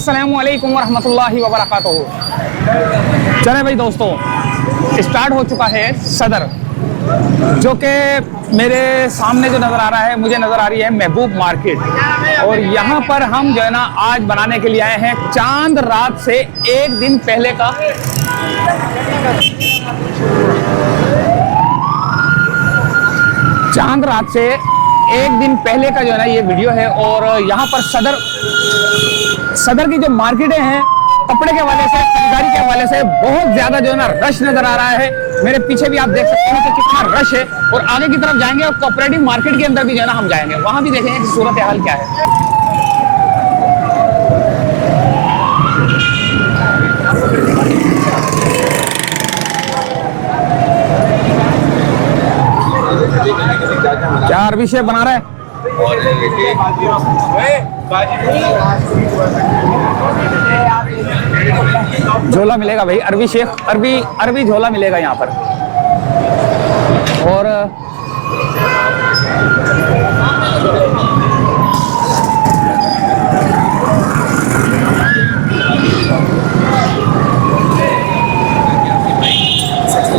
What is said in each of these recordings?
अस्सलामुअलैकुम वरहमतुल्लाहि वबरकातुहू। चले भाई दोस्तों, स्टार्ट हो चुका है सदर, जो कि मेरे सामने जो नज़र आ रहा है, मुझे नज़र आ रही है महबूब मार्केट। और यहाँ पर हम जो है ना आज बनाने के लिए आए हैं चांद रात से एक दिन पहले का चांद रात से एक दिन पहले का जो है ना ये वीडियो है। और यहाँ पर सदर की जो मार्केटें हैं, कपड़े के हवाले से, खरीदारी के हवाले से बहुत ज्यादा जो है ना रश नजर आ रहा है। मेरे पीछे भी आप देख सकते हैं कि कितना रश है। और आगे की तरफ जाएंगे और कोऑपरेटिव मार्केट के अंदर भी जो है ना हम जाएंगे, वहां भी देखेंगे कि सूरत हाल क्या है। क्या अरबी शेफ बना रहा है? झोला मिलेगा भाई, अरबी शेफ, अरबी झोला मिलेगा यहाँ पर। और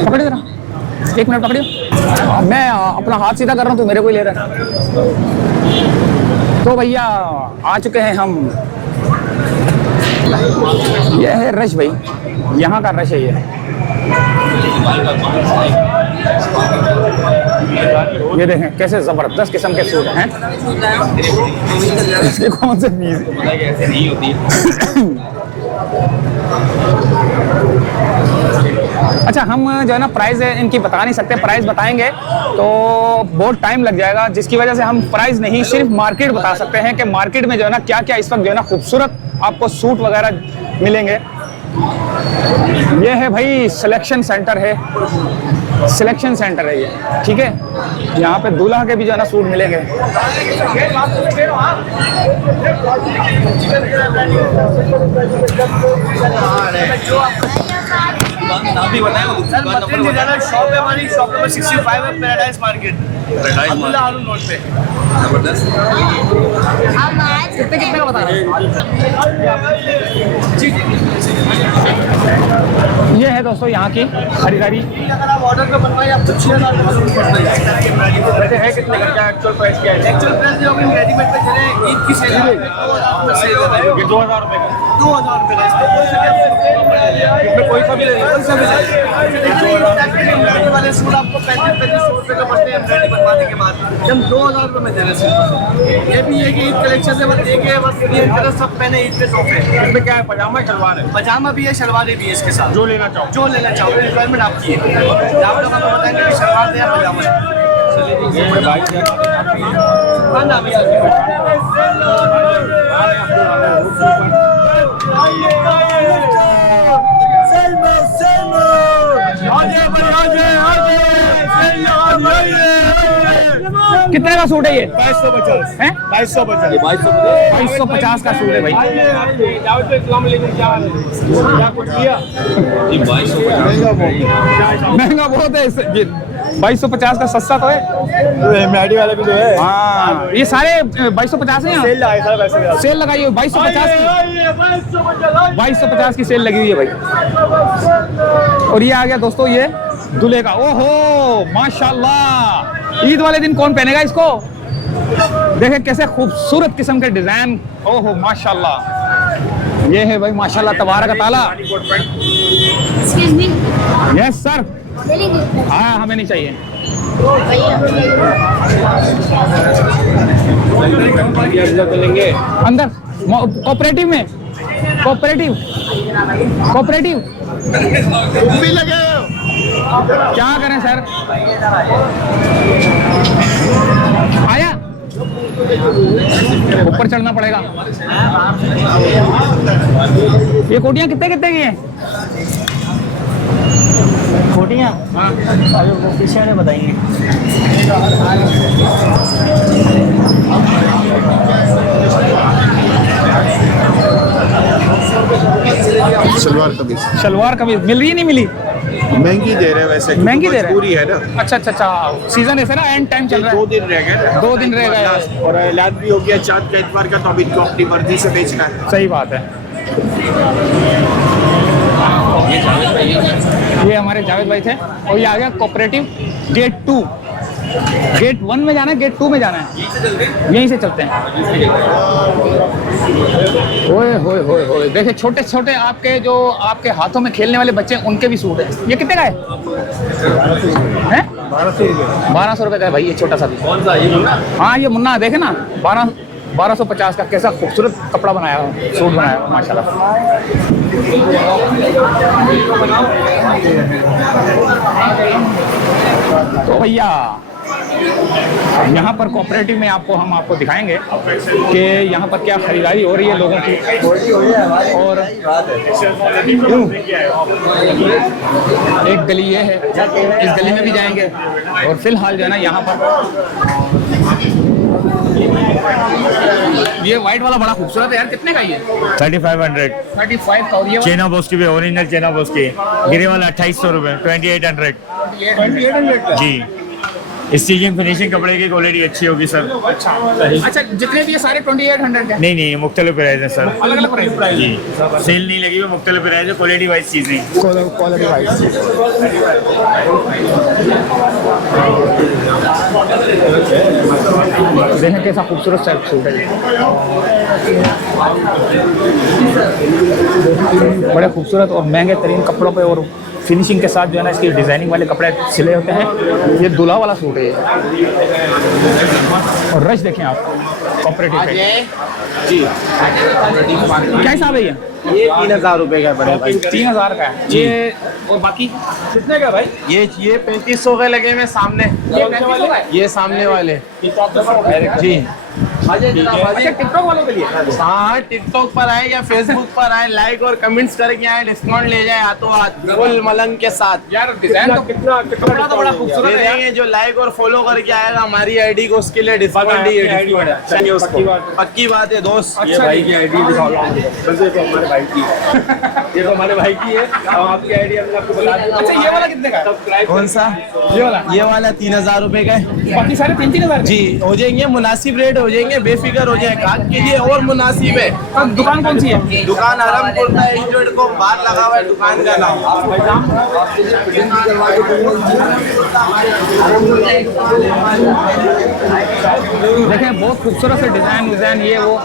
पकड़िए जरा, एक मिनट पकड़िए। मैं अपना हाथ सीधा कर रहा हूँ तो मेरे को ही ले रहा है। तो भैया आ चुके हैं हम। यह है रश भाई, यहाँ का रश है ये देखें कैसे जबरदस्त किस्म के सूट हैं। इसके कौन से पीस ऐसे नहीं होती। अच्छा, हम जो है ना प्राइस इनकी बता नहीं सकते। प्राइस बताएंगे तो बहुत टाइम लग जाएगा, जिसकी वजह से हम प्राइस नहीं, सिर्फ मार्केट बता सकते हैं कि मार्केट में जो है ना क्या क्या इस वक्त जो है ना खूबसूरत आपको सूट वगैरह मिलेंगे। ये है भाई सिलेक्शन सेंटर है, सिलेक्शन सेंटर है ये, ठीक है। यहाँ पे दूल्हा के भी जो है ना सूट मिलेंगे। शॉप है हमारी, शॉप नंबर 65 है, पैराडाइज मार्केट, रोड पे। कितने का बता रहे हैं? ये है दोस्तों यहाँ की खरीदारी। अगर आप ऑर्डर पे बनवाइए आप 6000 वैसे है कितने का, क्या एक्चुअल प्राइस क्या है? एक्चुअल प्राइस जो हम रेडीमेड पे चले ईद की सेल है, 2000 रुपए का, 2000 रुपए का। इसमें कोई सा भी ले लीजिए, कोई सा भी ले लीजिए। वाले सूट आपको 3500 रुपए का पड़ते हैं एम्ब्रॉयडरी बनवाने के बाद, हम 2000 रुपए में दे रहे हैं। ये भी है कि ईद कलेक्शन से बस देखिए, बस ये तरह सब पहने ईद पे तोहफे। इसमें क्या है, पजामा शलवार है, पजामा भी है, शलवारें भी है इसके साथ। जो लेना चाहो रिक्वायरमेंट आपकी है। आप लोग हमें बताएंगे कि शलवार दे या पजामा। कितने का सूट है ये? 2250 है, 2250 2250 का सूट है भाई। महंगा बहुत है। 2250 का सस्ता तो है, एमआईडी वाला भी तो है। हाँ, ये सारे 2250 है। सेल लगाई हुई 2250 की, 2250 की सेल लगी हुई है भाई। और ये आ गया दोस्तों ये दूल्हे का। ओहो माशाल्लाह, ईद वाले दिन कौन पहनेगा इसको? देखे कैसे खूबसूरत किस्म के डिजाइन। ओहो माशाल्लाह, ये है भाई माशाल्लाह तबारक ताला। यस सर, हाँ हमें नहीं चाहिए। अंदर कोऑपरेटिव में, कोऑपरेटिव भी लगे। क्या करें सर? आया, ऊपर चढ़ना पड़ेगा। ये कोटियां कितने कितने की हैं? कोटियाँ अभी वो पीछे वाले बताएंगे। सलवार कमीज मिल रही है, नहीं मिली? महंगी दे रहे हैं वैसे, महंगी दे रहे हैं? पूरी है ना। अच्छा अच्छा अच्छा, सीजन ऐसे ना, एंड टाइम चल रहा 2 है। दिन रह गए ना। 2 दिन रह गए। और ऐलान भी हो गया चांद का इतवार का, तो अब इनको अपनी मर्जी से बेचना है। सही बात है। ये हमारे जावेद भाई थे, और ये आ गया कोऑपरेटिव गेट 2। गेट 1 में जाना है, गेट 2 में जाना है, यहीं से चलते हैं। ओए होए होए होए, देखिए छोटे छोटे आपके जो आपके हाथों में खेलने वाले बच्चे, उनके भी सूट हैं। ये कितने का है? 1200 रुपये का है भाई, ये छोटा सा भी। कौन सा ये मुन्ना? हाँ ये मुन्ना, देखे ना, 1250 का। कैसा खूबसूरत कपड़ा बनाया हो, सूट बनाया हो माशाल्लाह। तो भैया यहाँ पर कोऑपरेटिव में हम आपको दिखाएंगे कि यहाँ पर क्या खरीदारी हो रही है लोगों की। और एक गली ये है, इस गली में भी जाएंगे। और फिलहाल जो है ना यहाँ पर ये व्हाइट वाला बड़ा खूबसूरत है यार, कितने का ये? 3500 35 का। और ये चेना बोस की भी, ओरिजिनल चेना बोस की। गिरे वाला 2800 रुपये, 2800 जी। स्टिचिंग फिनिशिंग कपड़े की क्वालिटी अच्छी होगी सर। अच्छा, जितने भी ये सारे 2800 के? नहीं नहीं, मुख्तलिफ प्राइस है सर। अलग अलग प्राइस जी, सेल नहीं लगी हुई, मुख्तलिफ प्राइस है, क्वालिटी वाइज चीज़ें। Quality wise. देखें कैसा खूबसूरत सेट सूट है, बड़े खूबसूरत और महंगे तरीन कपड़ों पे और फिनिशिंग के साथ जो है ना इसकी डिजाइनिंग वाले कपड़े सिले होते हैं। ये दूल्हा वाला सूट है ये। और रश देखें आप कोऑपरेटिव पे जी, क्या हिसाब है ये? 3000 रुपए का पड़ेगा भाई। 3000 का है ये। और बाकी कितने का भाई? ये 3500 के लगे में सामने, ये सामने वाले जी। अच्छा, टिकटॉक वालों के लिए? हाँ, टिकटॉक पर आए या फेसबुक पर आए, लाइक और कमेंट्स करके आए, डिस्काउंट ले जाए हाथों हाथ फुल मलंग के साथ। यार डिजाइन तो कितना कपड़ा तो बड़ा खूबसूरत दे है यार। देंगे, जो लाइक और फॉलो करके आएगा हमारी आईडी को, उसके लिए डिस्काउंट ही है। पक्की बात है दोस्त। ये भाई की आईडी दिखाओ, बस ये तो हमारे भाई की है। ये तो हमारे भाई की है। अब आपकी आईडी हमने आपको बता दी। अच्छा, ये वाला कितने का है? कौन सा? ये वाला? ये वाला 3000 रुपए का है बाकी सारे 3-3000 जी। हो जाएंगे मुनासिब रेट, हो जाएंगे बेफिक्र हो जाए, ग्राहक के लिए और मुनासिब है। अब दुकान कौन सी है? दुकान आराम करता है, इंजोर्ड को बाहर लगा हुआ है दुकान का नाम। देखें बहुत खूबसूरत से डिजाइन ये वो।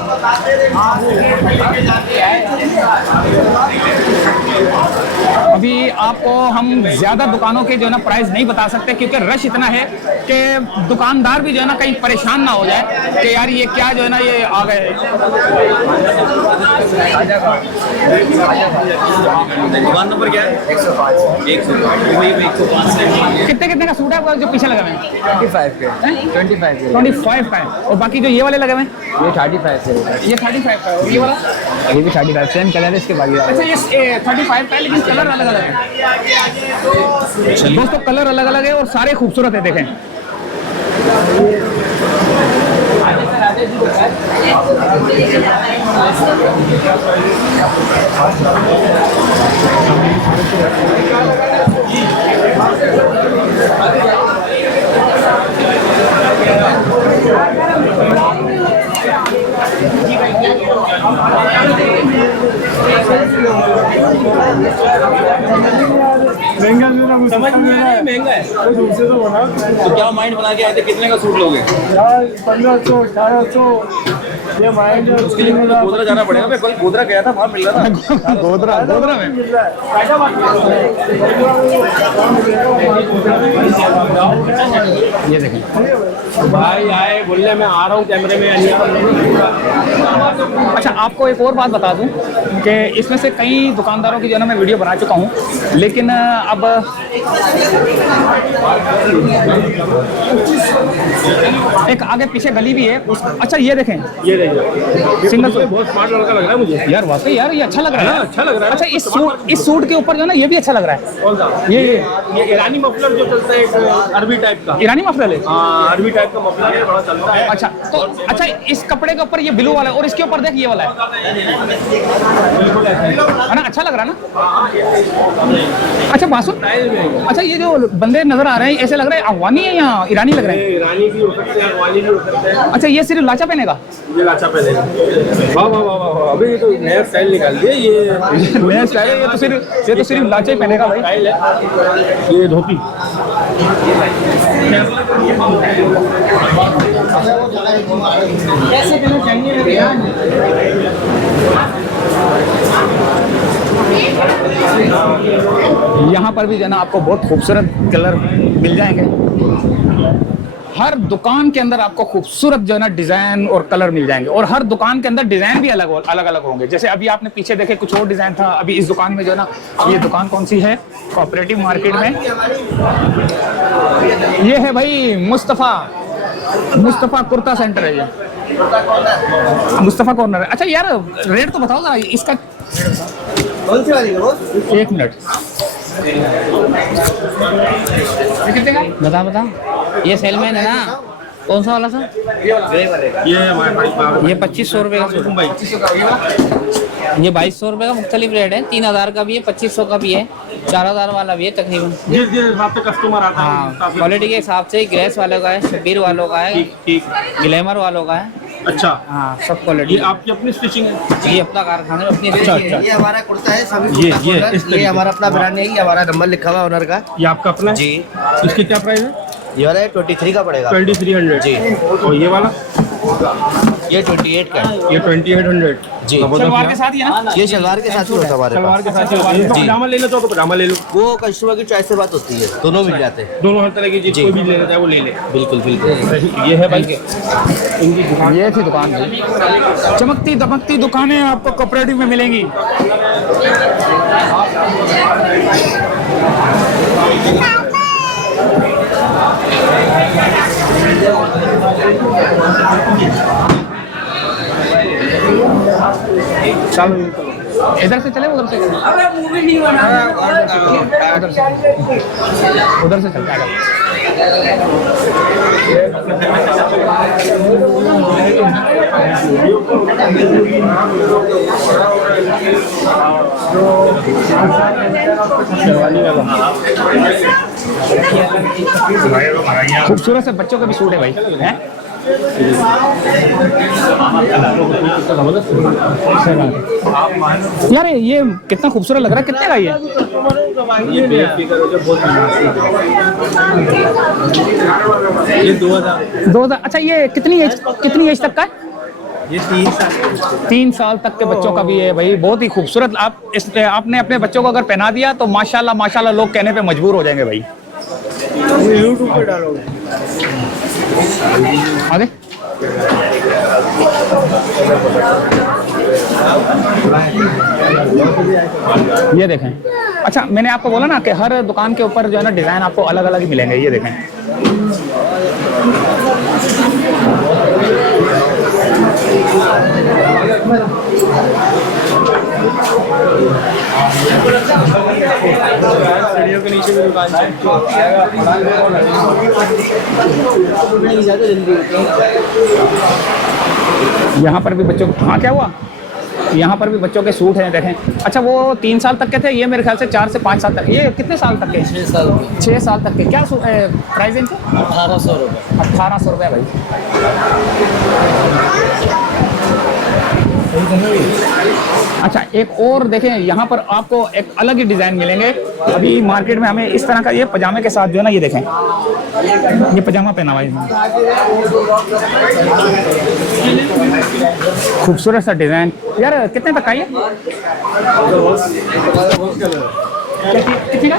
अभी आपको हम ज्यादा दुकानों के जो है ना प्राइस नहीं बता सकते, क्योंकि रश इतना है कि दुकानदार भी जो है ना कहीं परेशान ना हो जाए कि यार ये क्या जो है ना ये आ गए। दुकान नंबर क्या है? 105। 105 कितने कितने का सूट है आपका जो पीछे लगा हुआ है? 25 के 25 का है। और बाकी जो ये वाले लगे हुए हैं? ये 35 से ये 35 का है। और ये वाला? ये भी 35 सेम कलर है इसके बाकी। अच्छा, ये 35 का है, लेकिन कलर अलग अलग है। दोस्तों कलर अलग अलग है और सारे खूबसूरत है, देखें। समझ में नहीं महंगा है तो क्या माइंड बना के आए थे? कितने का सूट लोगे? 1500 1800 ये माइंड उसके लिए मुझे गोदरा जाना पड़ेगा। मैं कल गोदरा गया था, वहाँ मिल रहा था। गोदरा में ये देखें भाई आए बोलने मैं आ रहा हूँ कैमरे में। अच्छा, आपको एक और बात बता दूं कि इसमें से कई दुकानदारों की जो है ना मैं वीडियो बना चुका हूं, लेकिन अब एक आगे पीछे गली भी है अच्छा ये देखें, ये देखिए, सिंगल ये बहुत स्मार्ट लड़का लग रहा है मुझे यार, वाकई यार ये अच्छा लग रहा है। अच्छा लग रहा है। अच्छा, इस सूट के ऊपर जो है ना ये भी अच्छा लग रहा है। कौन सा? ये ये ईरानी मफलर जो चलता है, एक अरबी टाइप का। ईरानी मफलर है। हाँ, अरबी टाइप टाइप का मफलर है, बड़ा चलता है। अच्छा तो अच्छा इस कपड़े के ऊपर ये ब्लू वाला है और इसके ऊपर देख ये वाला है ना, अच्छा लग रहा है ना। अच्छा बासु, अच्छा ये जो बंदे नजर आ रहे हैं ऐसे लग रहे हैं अफगानी है या ईरानी लग रहे हैं? ईरानी भी हो सकते हैं, अफगानी भी हो सकते हैं। अच्छा ये सिर्फ लाचा पहनेगा? ये लाचा पहनेगा। वाह वाह वाह वाह, अभी ये तो नया स्टाइल निकाल दिया ये। नया स्टाइल है, ये तो सिर्फ लाचा ही पहनेगा भाई। स्टाइल है ये धोती। यहाँ पर भी जो है ना आपको बहुत खूबसूरत कलर मिल जाएंगे। हर दुकान के अंदर आपको खूबसूरत जो है ना डिजाइन और कलर मिल जाएंगे और हर दुकान के अंदर डिजाइन भी अलग अलग होंगे। जैसे अभी आपने पीछे देखे कुछ और डिजाइन था, अभी इस दुकान में जो है ना, ये दुकान कौन सी है? कोऑपरेटिव मार्केट में ये है भाई मुस्तफा कुर्ता सेंटर है ये, मुस्तफा कॉर्नर है। अच्छा यार रेट तो बताओ ना इसका। कौन सी वाली है वो? एक मिनट, ये कितने का? बता ये सेलमैन है ना, कौन सा वाला सर? ये हमारे पास ये 2500 रुपये का सूट है। ये 2200 रुपये का मुख्तलिफ रेट है, 3000 का भी है, 2500 का भी है, 4000 वाला भी है तकरीबन। जिस हिसाब से कस्टमर आता है हाँ क्वालिटी के हिसाब से ग्रेस वालों का है, शबीर वालों का है, ठीक। ग्लैमर वालों का है। अच्छा, हाँ सब क्वालिटी। ये आपकी अपनी स्टिचिंग है? ये अपना कारखाना में अपनी अच्छा। ये हमारा कुर्ता है, सभी ये कुर्ता कॉर्नर। इस तरीके ये हमारा अपना ब्रांड है, ये हमारा नंबर लिखा हुआ है ओनर का। ये आपका अपना है? जी। इसके क्या प्राइस है? ये वाला है 23 का पड़ेगा। 2300 जी। और ये वाला? ये 28 का है। ये 2800 जी। सलवार के साथ ही है ना? ये शलवार के साथ ही होता है हमारे सलवार पास। के साथ ही होती है। तो पजामा ले लो तो पजामा ले लो। वो कस्टमर की चॉइस से बात होती है, दोनों मिल जाते हैं। दोनों हर तरह की चीज जी। कोई भी लेना चाहे वो ले ले। बिल्कुल बिल्कुल। ये है भाई इनकी दुकान। ये थी दुकान भाई, चमकती दमकती दुकानें आपको कोऑपरेटिव में मिलेंगी। चलो इधर से चले उधर से? उधर से चलते हैं। खूबसूरत से बच्चों के भी सूट है भाई, हैं? यार ये कितना खूबसूरत लग रहा है, कितने का ये? ये 2000। 2000। अच्छा ये कितनी एज तक का है? ये 3 साल। 3 साल तक के बच्चों का भी है भाई, बहुत ही खूबसूरत। आपने अपने बच्चों को अगर पहना दिया तो माशाल्लाह माशाल्लाह लोग कहने पे मजबूर हो जाएंगे भाई। यूट्यूब पे डालोगे? आगे ये देखें। अच्छा मैंने आपको बोला ना कि हर दुकान के ऊपर जो है ना डिजाइन आपको अलग अलग ही मिलेंगे। ये देखें, सीढ़ियों के नीचे भी दुकान है। यहाँ पर भी बच्चों को, हाँ क्या हुआ? यहाँ पर भी बच्चों के सूट हैं देखें। अच्छा वो 3 साल तक के थे, ये मेरे ख्याल से 4 से 5 साल तक। ये कितने साल तक के? 6 साल तक के। क्या प्राइस इनके? 1800 रुपये। 1800 रुपये भाई। अच्छा एक और देखें, यहाँ पर आपको एक अलग ही डिजाइन मिलेंगे। अभी मार्केट में हमें इस तरह का ये पजामे के साथ जो है ना, ये देखें ये पजामा पहना हुआ है, खूबसूरत सा डिजाइन। यार कितने तक का ये? कितने का?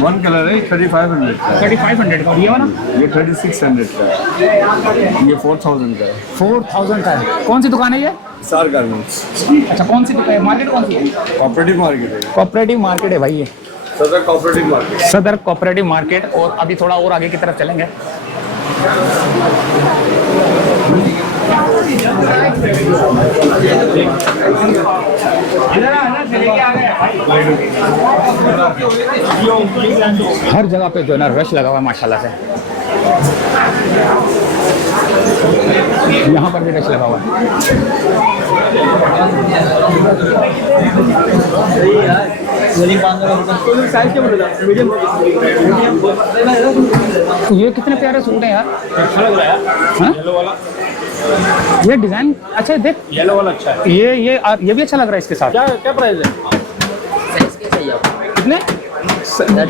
1 कलर है 3500 का। 3500 का। ये वाला? ये 3600 का है। ये 4000 का है। 4000 का है। कौन सी दुकान है ये? सार गारमेंट्स। अच्छा कौन सी दुकान है? मार्केट कौन सी है? कोऑपरेटिव मार्केट है। कोऑपरेटिव मार्केट है भाई ये, सदर कोऑपरेटिव मार्केट। सदर कोऑपरेटिव मार्केट। और अभी थोड़ा और आगे की तरफ चलेंगे। हर जगह पे जो है ना रश लगा हुआ है माशाल्लाह से। यहाँ पर भी रश लगा हुआ है। ये कितने प्यारे सूट हैं यार, अच्छा लग रहा है। येलो वाला, ये डिजाइन अच्छा है, देख येलो वाला अच्छा है। ये भी अच्छा लग रहा है इसके साथ। क्या प्राइस है? साइज क्या चाहिए आपको? कितने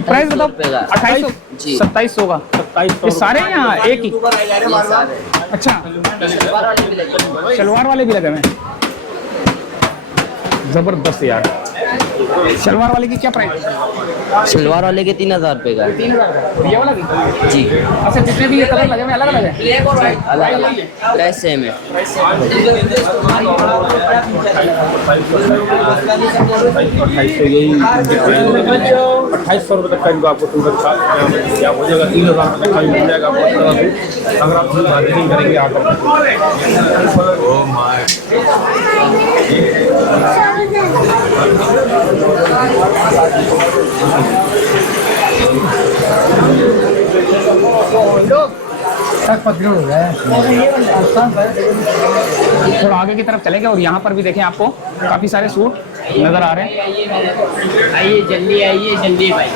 प्राइस बताओ? 2800 जी। 2700 का। 2700 ये सारे हैं यहाँ एक ही? अच्छा, शलवार वाले भी लगे हुए हैं, जबरदस्त यार। शलवार वाले की क्या प्राइस है? शलवार वाले के 3000 रुपये का। 3000 का। ये वाला भी? जी। अच्छा, जितने भी ये कलर लगे हुए अलग अलग है? अलग अलग प्राइस सेम है। यही 2800 रुपये तक का इनको आपको सूट अच्छा या हो जाएगा। 3000 रुपये तक का मिल जाएगा आपको इस तरह सूट, अगर आप सूट बार्गेनिंग करेंगे आकर। थोड़ा आगे की तरफ चलेंगे और यहाँ पर भी देखें, आपको काफ़ी सारे सूट नज़र आ रहे हैं। आइए जल्दी भाई।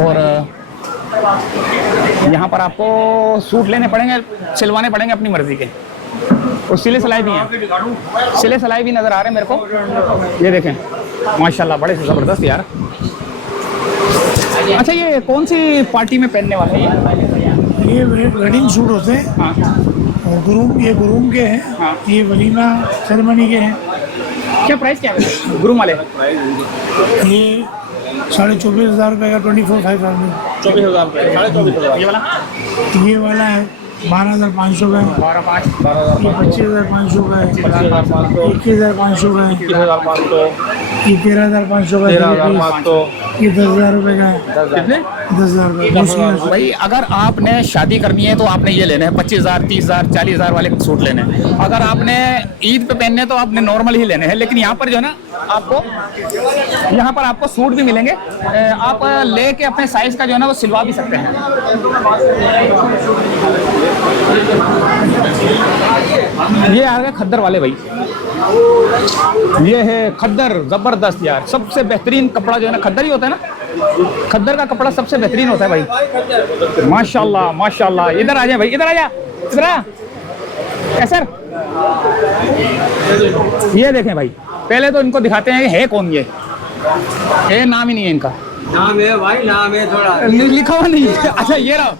और यहाँ पर आपको सूट लेने पड़ेंगे, सिलवाने पड़ेंगे अपनी मर्जी के। और सिले सिलाई भी हैं, सिले सिलाई भी नज़र आ रहे हैं मेरे को। ये देखें माशाल्लाह, बड़े ज़बरदस्त यार। अच्छा, ये कौन सी पार्टी में पहनने वाले हैं? ये वेडिंग सूट होते हैं। हाँ और गुरूम के हैं। हाँ। ये वलीमा सेरेमनी के हैं। क्या प्राइस क्या है गुरुम वाले? ये 24,500 रुपये का 24,500 24,000 रुपये, 24,500। ये वाला ये वाला है 12,500 का है। 12,500। ये 25,500 का है। 25,500, 21,500 का है। 21,500, ये 13,500 का है। 13,500। ये 10,000 रुपये का है। कितने? 10,000 रुपये। भाई अगर आपने शादी करनी है तो आपने ये लेने हैं 25,000, 30,000, 40,000 वाले सूट लेने हैं। अगर आपने ईद पे पहनने हैं तो आपने नॉर्मल ही लेने हैं। लेकिन यहाँ पर जो है ना, यहाँ पर आपको सूट भी मिलेंगे, आप लेके अपने साइज का जो है ना वो सिलवा भी सकते हैं। ये आ गए खद्दर वाले भाई, ये है खद्दर, जबरदस्त यार। सबसे बेहतरीन कपड़ा जो है ना खद्दर ही होता है ना, खद्दर का कपड़ा सबसे बेहतरीन होता है भाई। माशाल्लाह माशाल्लाह। इधर आ जाए भाई, इधर आ जा, इधर आ। सर ये देखें भाई, पहले तो इनको दिखाते हैं है कौन ये नाम ही नहीं है इनका। नाम है भाई, नाम है थोड़ा लिखा हुआ नहीं है। अच्छा, ये रहा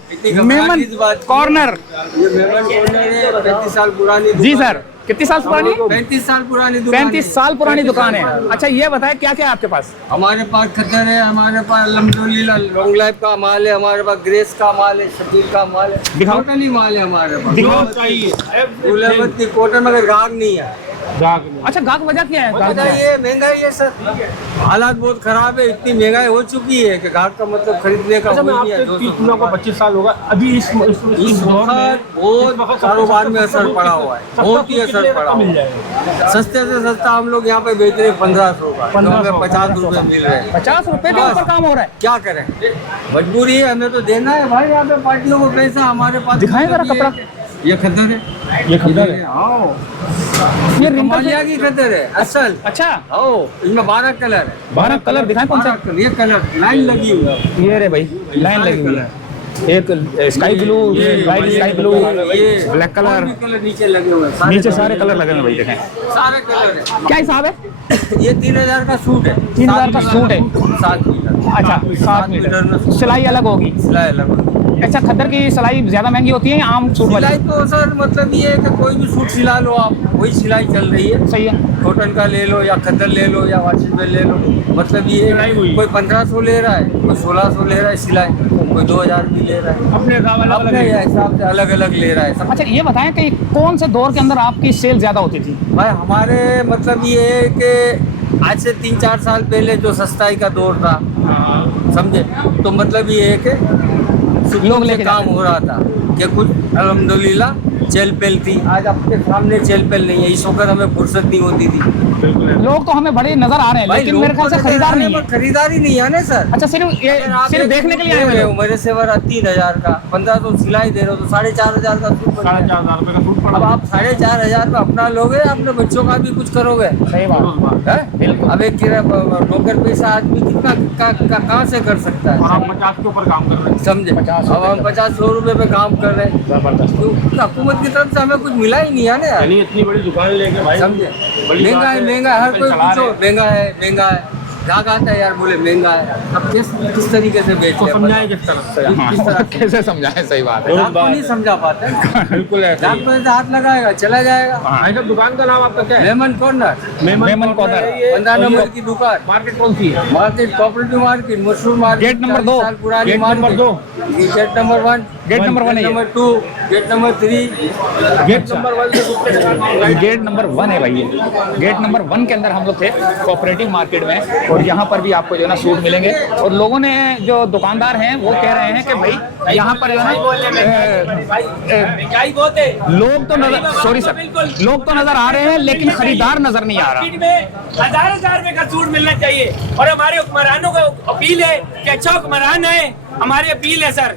मेमन कॉर्नर। 35 साल पुरानी। जी सर, कितनी साल पुरानी? 35 साल पुरानी दुकान। 35 साल पुरानी दुकान है। अच्छा, ये बताएं क्या क्या है आपके पास? हमारे पास खद्दर है, हमारे पास अल्हम्दुलिल्लाह लॉन्ग लाइफ का माल है, हमारे पास ग्रेस का माल है, शकील का माल है, दिखाओ। टोटली माल है हमारे पास। दिखाओ। गुलाबत की कॉटन में गाहक नहीं है। अच्छा, गाहक वजह क्या है? गाहक वजह ये महंगाई है सर, हालात बहुत खराब है, इतनी महंगाई हो चुकी है कि गाहक का मतलब खरीदने का हो नहीं है। 25 साल होगा अभी इस वक्त बहुत कारोबार में असर पड़ा हुआ है, बहुत ही असर पड़ा हुआ है। सस्ते से सस्ता हम लोग यहाँ पे बेच रहे हैं 1500 का, तो हमें 50 रुपए मिल रहे हैं। 50 रुपए के ऊपर काम हो रहा है। क्या करें, मजबूरी है, हमें तो देना है भाई। यहाँ पे पार्टियों को पैसा हमारे पास। दिखाएं जरा कपड़ा। ये खद्दर है, ये खद्दर है। हाँ, ये कमालिया की खद्दर है असल। अच्छा, आओ, इसमें 12 कलर है। 12 कलर दिखाएं कौन सा? ये कलर लाइन लगी हुई है। ये रे भाई, लाइन लगी हुई है। एक sky blue, light sky blue, black colour, नीचे लगे हुए हैं, नीचे सारे कलर लगे हुए भाई। देखें सारे कलर है। क्या हिसाब है? ये 3,000 का सूट है। 3,000 का सूट है। 7 मीटर। अच्छा, 7 मीटर। सिलाई अलग होगी। सिलाई अलग। अच्छा, खद्दर की सिलाई ज्यादा महंगी होती है या आम सूट वाली? सिलाई तो सर मतलब ये है कि कोई भी सूट सिला लो आप, वही सिलाई चल रही है। सही है। कॉटन का ले लो या खद्दर ले लो या वाशिंग में ले लो, मतलब ये है कोई 1500 ले रहा है, कोई 1600 ले रहा है सिलाई, कोई 2000 भी ले रहा है, अपने हिसाब से अलग अलग ले रहा है सब। अच्छा, ये बताएं कि कौन से दौर के अंदर आपकी सेल ज्यादा होती थी? भाई हमारे मतलब ये है कि आज से 3-4 साल पहले जो सस्ताई का दौर था, समझे, तो मतलब ये है कि लोग लेके काम हो रहा था। कि कुछ अल्हम्दुलिल्लाह चल पेल थी। आज आपके सामने चल पेल नहीं है, इस वक्त हमें फुर्सत नहीं होती थी। लोग तो हमें बड़े नजर आ रहे हैं, लेकिन मेरे ख्याल से खरीदार नहीं है। खरीदार ही नहीं है ना सर। अच्छा, सिर्फ देखने के लिए आए हुए हो? मेरे से वाला 3000 का 1500 सिलाई दे रहे हो तो 4500 का सूट। 4500 रुपए का सूट पड़ा। अब आप 4500 में अपना लोगे, अपने बच्चों का भी कुछ करोगे? सही बात है, बिल्कुल। अब एक नौकर पेशा आदमी कितना कहाँ से कर सकता है? और आप 50 के ऊपर काम कर रहे हैं। समझे? अब हम 50-100 रुपए पे काम कर रहे हैं। जबरदस्त। तो हुकूमत की तरफ से हमें कुछ मिला ही नहीं है ना यार। इतनी बड़ी दुकान लेके भाई, समझे? बड़ी महंगा बात है, है। महंगा है, हर कोई चला पूछो रहे। महंगा है। ग्राहक आता है यार, बोले महंगा है। अब किस तरीके से बेचते हैं? समझाए किस तरह से? किस तरह से? कैसे समझाएं? सही बात है। ग्राहक को नहीं समझा पाते। बिल्कुल ऐसे ही ग्राहक पे हाथ लगाएगा, चला जाएगा। भाई साहब, दुकान का नाम आपका क्या है? Lemon corner, Memon corner, 15 number की दुकान। मार्केट कौन सी है? मार्केट, कोऑपरेटिव मार्केट, मशहूर मार्केट। गेट नंबर 2, पुरानी gate number market. 2, gate number 1, gate number 1 है number 2, gate number 3। Gate number 1 से कुछ ये। गेट नंबर 1 है भाई ये। गेट नंबर 1 के अंदर हम लोग थे, कोऑपरेटिव मार्केट में, और यहाँ पर भी आपको जो है ना सूट मिलेंगे। और लोगों ने, जो दुकानदार हैं, वो कह रहे हैं कि भाई यहाँ पर जो है लोग तो नजर, सॉरी सर, लोग तो नजर आ रहे हैं, लेकिन खरीदार नजर नहीं आ रहा। में 1000 रुपए का सूट मिलना चाहिए। और हमारे हुक्मरानों को अपील है कि अच्छा हुक्मरान है, हमारी अपील है सर।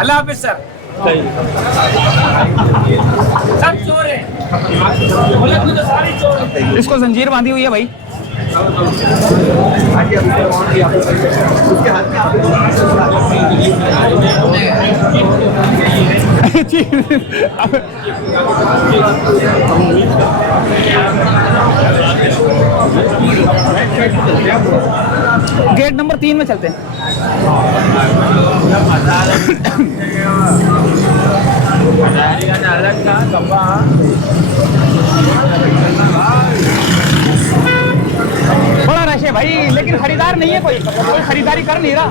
अल्लाह हाफिज सर। सब चोर हैं, मुल्क में तो सारे चोर हैं। इसको जंजीर बांधी हुई है भाई। गेट नंबर 3 में चलते हैं। बड़ा रश है भाई, लेकिन खरीदार नहीं है, कोई खरीदारी कर नहीं रहा।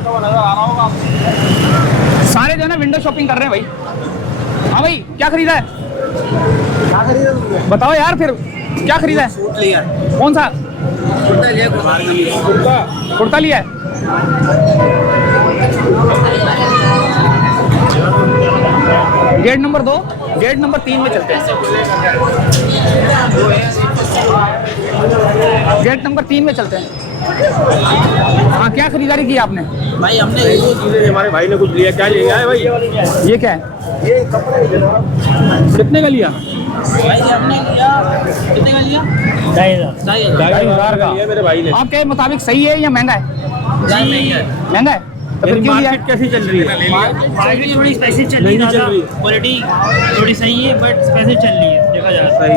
सारे जो है ना विंडो शॉपिंग कर रहे हैं भाई। हाँ भाई, क्या खरीदा है? क्या खरीदा तुमने? बताओ यार, फिर क्या खरीदा है? सूट लिया, कौन सा? कुर्ता लिया है? गेट नंबर 2, गेट नंबर 3 में चलते हैं। गेट नंबर 3 में चलते हैं। हाँ, क्या खरीदारी की आपने? भाई हमने चीजें हमारे भाई ने कुछ लिया। क्या लिया है भाई? ये क्या है? ये कपड़े कितने का लिया? भाई हमने लिया, कितने का लिया? 2500 2,500 का लिया मेरे भाई ने। आपके मुताबिक सही है या महंगा है? महंगा है तो फिर क्यों लिया? मार्केट कैसी चल रही है? मार्केट थोड़ी स्पेशल चल रही है, क्वालिटी थोड़ी सही है, बट स्पेशल चल रही है देखा जाए। सही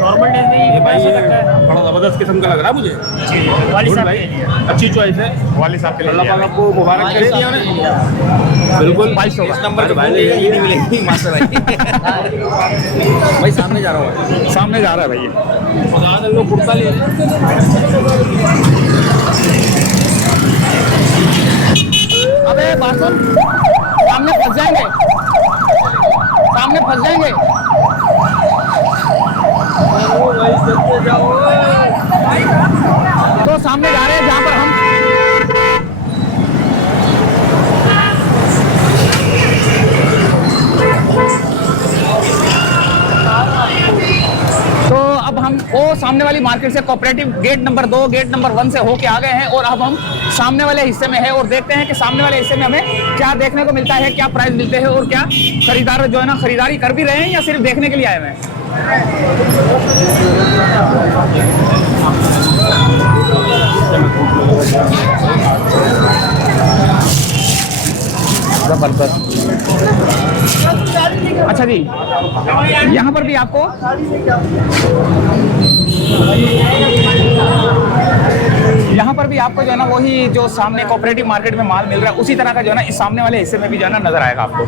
नॉर्मल डेज में ये भाई, 500 तक का है। बड़ा जबरदस्त किस्म का लग रहा है मुझे। वाली गुड साहब भाई, के लिए। अच्छी चॉइस है। वाली साहब के लिए अल्लाह पाक आपको मुबारक करे। बिल्कुल 2200 का। नंबर भाई नहीं मिलेगी मास्टर भाई। भाई सामने जा रहा हूँ, सामने जा रहा है भाई ये। ज़्यादा लोग कुर्ता ले रहे अबे बात सुन, सामने फंस जाएंगे, सामने फंस जाएंगे। तो सामने जा रहे हैं जहाँ पर हम तो अब हम वो सामने वाली मार्केट से cooperative gate number 2, gate number 1 से होके आ गए हैं, और अब हम सामने वाले हिस्से में है, और देखते हैं कि सामने वाले हिस्से में हमें क्या देखने को मिलता है, क्या प्राइस मिलते हैं, और क्या खरीदार जो है ना खरीदारी कर भी रहे हैं या सिर्फ देखने के लिए आए हुए हैं। जबरदस्त। अच्छा जी, यहाँ पर भी आपको जो है ना वही जो सामने कोऑपरेटिव मार्केट में माल मिल रहा है, उसी तरह का जो है ना इस सामने वाले हिस्से में भी जो है ना नजर आएगा आपको।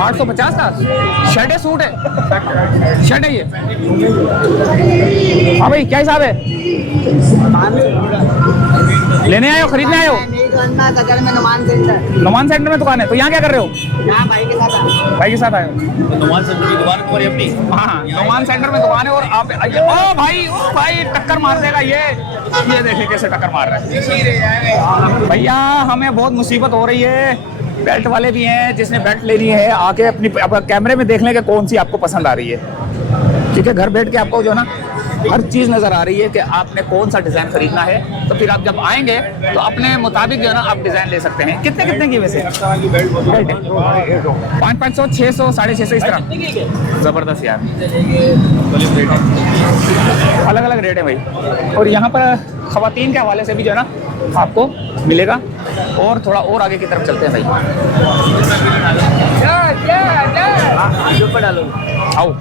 850 का शर्ट है, सूट है, शर्ट है ये। हाँ भाई, क्या हिसाब है? लेने आए हो, खरीदने आए हो? नुमान सेंटर में दुकान है, तो यहाँ क्या कर रहे हो? भाई के साथ आए हो? नुमान सेंटर की दुकान तुम्हारी अपनी? हाँ, नुमान सेंटर में दुकान है और आप ओ भाई टक्कर मार देगा ये देखिए कैसे टक्कर मार रहा है। भैया हमें बहुत मुसीबत हो रही है, बेल्ट वाले भी हैं, जिसने बेल्ट लेनी है आके अपनी कैमरे में देख लें कि कौन सी आपको पसंद आ रही है। ठीक है, घर बैठ के आपको जो है ना हर चीज़ नज़र आ रही है कि आपने कौन सा डिज़ाइन खरीदना है, तो फिर आप जब आएंगे तो अपने मुताबिक जो है ना आप डिज़ाइन ले सकते हैं। कितने की वैसे? 500, 600, 650 इस तरह। ज़बरदस्त यार, अलग अलग रेट है भाई। और यहाँ पर ख़वातीन के हवाले से भी जो है ना आपको मिलेगा। और थोड़ा और आगे की तरफ चलते हैं भाई, आओ।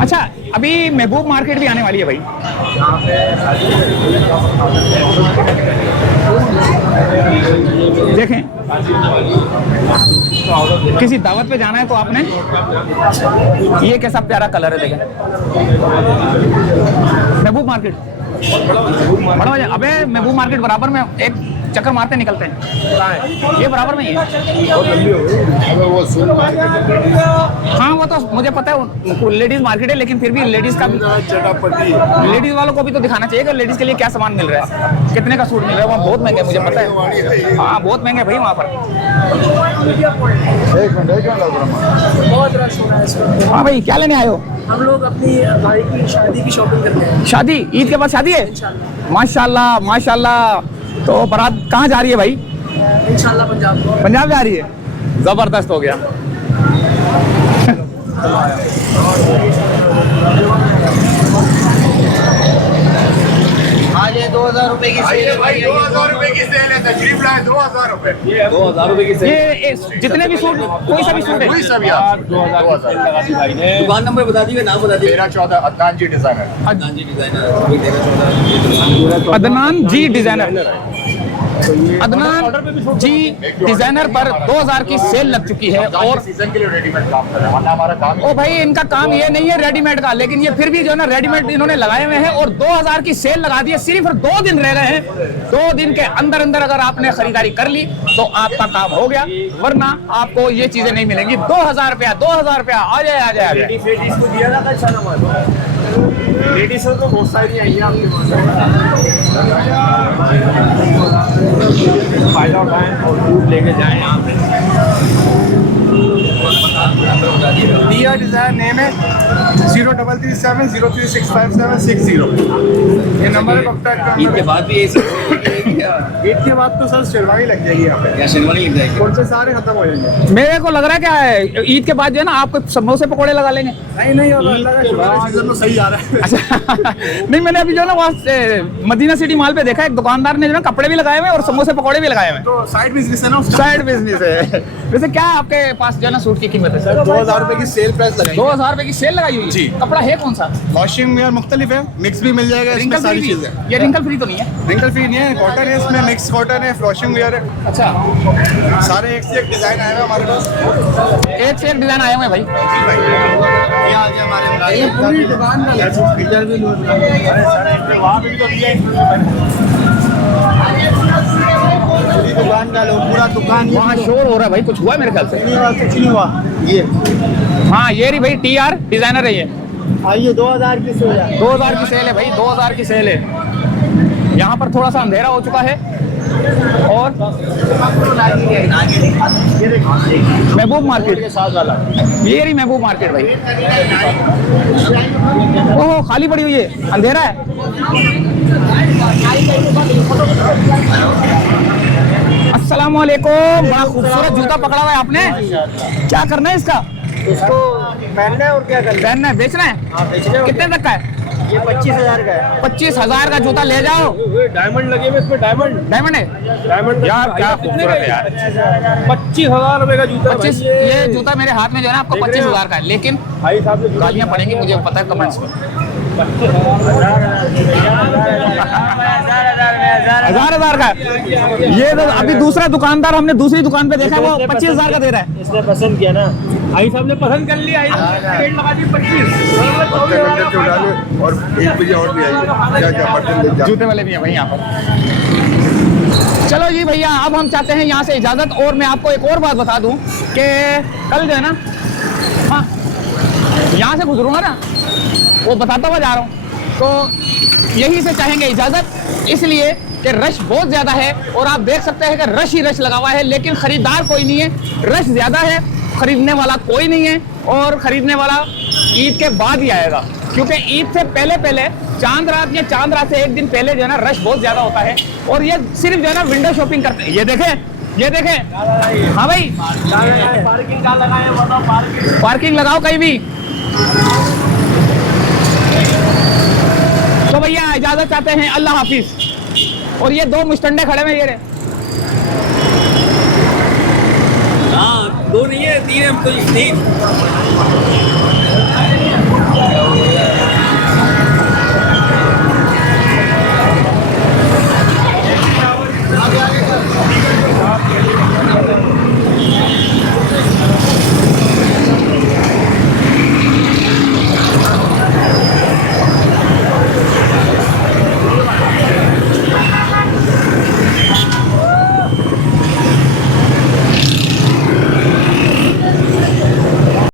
अच्छा, अभी महबूब मार्केट भी आने वाली है भाई। देखें, किसी दावत पे जाना है तो आपने ये कैसा प्यारा कलर है, देखें महबूब मार्केट बड़ा वजह। अबे महबूब मार्केट बराबर में एक चक्कर मारते निकलते हैं, ये बराबर में ही है। हाँ वो तो मुझे पता है लेडीज मार्केट है, लेकिन फिर भी लेडीज का लेडीज वालों को भी तो दिखाना चाहिए कि लेडीज के लिए क्या सामान मिल रहा है, कितने का सूट मिल रहा है। वहाँ बहुत महंगे, मुझे पता है। हाँ बहुत महंगे भाई वहाँ पर। हाँ भाई क्या लेने आए हो? हम लोग अपनी भाई की शादी की शॉपिंग करते हैं। शादी? ईद के बाद शादी है? माशाल्लाह माशाल्लाह। तो बारात कहाँ जा रही है भाई? इंशाल्लाह पंजाब। पंजाब जा रही है, जबरदस्त हो गया। आज ये 2000 रुपए की सेल है भाई, 2000 रुपए की सेल है, तशरीफ लाए 2000 रुपए। 2000 रुपए की सेल। ये जितने भी सूट, कोई सा भी सूट है, कोई सा भी आप 2000 लगा दी भाई ने। दुकान नंबर बता दीजिए, नाम बता दीजिए। 13-14 अदनान जी डिजाइनर। अदनान जी डिजाइनर। अदनान जी डिजाइनर। अदनान जी डिजाइनर पर 2000 की सेल लग चुकी है। और सीजन के लिए रेडीमेड काम कर रहे हैं, वरना हमारा काम ओ भाई इनका काम ये नहीं है रेडीमेड का, लेकिन ये फिर भी जो है ना रेडीमेड इन्होंने लगाए हुए हैं। और 2000 की सेल लगा दी है, सिर्फ 2 दिन रह गए हैं। 2 दिन के अंदर अंदर अगर आपने खरीदारी कर ली तो आपका काम हो गया, वरना आपको ये चीजें नहीं मिलेंगी। 2000 रुपया, 2000 रुपया। आ जाए आ जाए। लेडीज को दिया था अच्छा नंबर, लेडीज को तो बहुत सारी आई है आपके पास, फायदा उठाएं और दूध लेके जाएं यहाँ पे। दिया डिजाइन नेम है 033703655760। ये नंबर है। कब तक? ईद के बाद भी ईद के बाद तो सर शेरवानी लग जाएगी यहाँ पे। क्या शेरवानी लग जाएगी? कौन से सारे खत्म हो जाएंगे। मेरे को लग रहा है क्या है, ईद के बाद जो है ना आपको समोसे पकौड़े लगा लेंगे। नहीं होगा, अल्लाह का शुक्र है सीजन तो सही आ रहा है। अच्छा नहीं, मैंने अभी जो है ना वहाँ मदीना सिटी मॉल पे देखा, एक दुकानदार ने जो है कपड़े भी लगाए हुए और समोसे पकौड़े भी लगाए हुए। तो साइड बिजनेस है ना उसका। साइड बिजनेस है। वैसे क्या है आपके पास जो है ना सूट की कीमत है? सर 2000 रुपए की सेल प्राइस लगाई। 2000 रुपए की सेल लगाई हुई जी। कपड़ा है कौन सा? वॉशिंग में मुख्तलिफ है, मिक्स भी मिल जाएगा इसमें, रिंकल सारी फ्री चीजें। भी? ये रिंकल फ्री तो नहीं है? रिंकल फ्री नहीं है, कॉटन है इसमें, मिक्स कॉटन है, वॉशिंग वेयर है। अच्छा, सारे एक से एक डिजाइन आए हुए हमारे पास। एक से एक डिजाइन आए हुए हैं भाई। ये आज हमारे पूरी दुकान का फीचर भी वहाँ भी तो दिया पूरी दुकान का लो, पूरा दुकान। वहाँ शोर हो रहा है भाई, कुछ हुआ है मेरे ख्याल से। कुछ नहीं हुआ। ये हाँ ये रही भाई TR डिजाइनर है ये। आइए 2000 की सेल है। 2000 की सेल है भाई, 2000 की सेल है। यहाँ पर थोड़ा सा अंधेरा हो चुका है। और महबूब मार्केट के साथ वाला ये रही महबूब मार्केट भाई। ओहो खाली पड़ी हुई है, अंधेरा है। अस्सलाम वालेकुम। बड़ा खूबसूरत जूता पकड़ा हुआ है आपने, क्या करना है इसका? उसको पहनना है और क्या करना है? पहनना है, बेचना है? बेचने को कितने तक का है? ये 25000 का है। 25000 का जूता ले जाओ। डायमंड लगे हुए इसमें, डायमंड है डायमंड यार, क्या खूबसूरत है यार। 25000 रुपए का जूता। 25 ये जूता मेरे हाथ में जो है ना आपको 25000 का है, लेकिन भाई साहब ने गालियाँ पड़ेंगी मुझे पता है कमेंट्स में। 1000 का ये तो अभी दूसरा दुकानदार हमने दूसरी दुकान पे देखा है, वो 25000 का दे रहा है। इसने पसंद किया ना। आई साहब ने पसंद कर लिया, रेट लगा दी 25 और 1 बजे और भी आएंगे, क्या क्या बर्तन ले जूते वाले भी हैं भाई यहाँ पर। चलो जी भैया, अब हम चाहते हैं यहाँ से इजाज़त। और मैं आपको एक और बात बता दूँ कि कल जो है ना, हाँ यहाँ से गुजरूंगा ना, वो बताता हुआ जा रहा हूँ, तो यहीं से चाहेंगे इजाज़त, इसलिए कि रश बहुत ज़्यादा है। और आप देख सकते हैं कि रश ही रश लगा हुआ है, लेकिन ख़रीदार कोई नहीं है। रश ज़्यादा है, ख़रीदने वाला कोई नहीं है, और ख़रीदने वाला ईद के बाद ही आएगा, क्योंकि ईद से पहले पहले चांद रात या चांद रात से एक दिन पहले जो है ना रश बहुत ज़्यादा होता है। और ये सिर्फ जो है ना विंडो शॉपिंग करते हैं। ये देखें, हाँ भाई पार्किंग का लगाए, बताओ पार्किंग लगाओ कहीं भी। तो भैया इजाज़त चाहते हैं, अल्लाह हाफिज़। और ये 2 मुस्टंडे खड़े हैं, ये रहे। हाँ 2 नहीं है 3 है, 3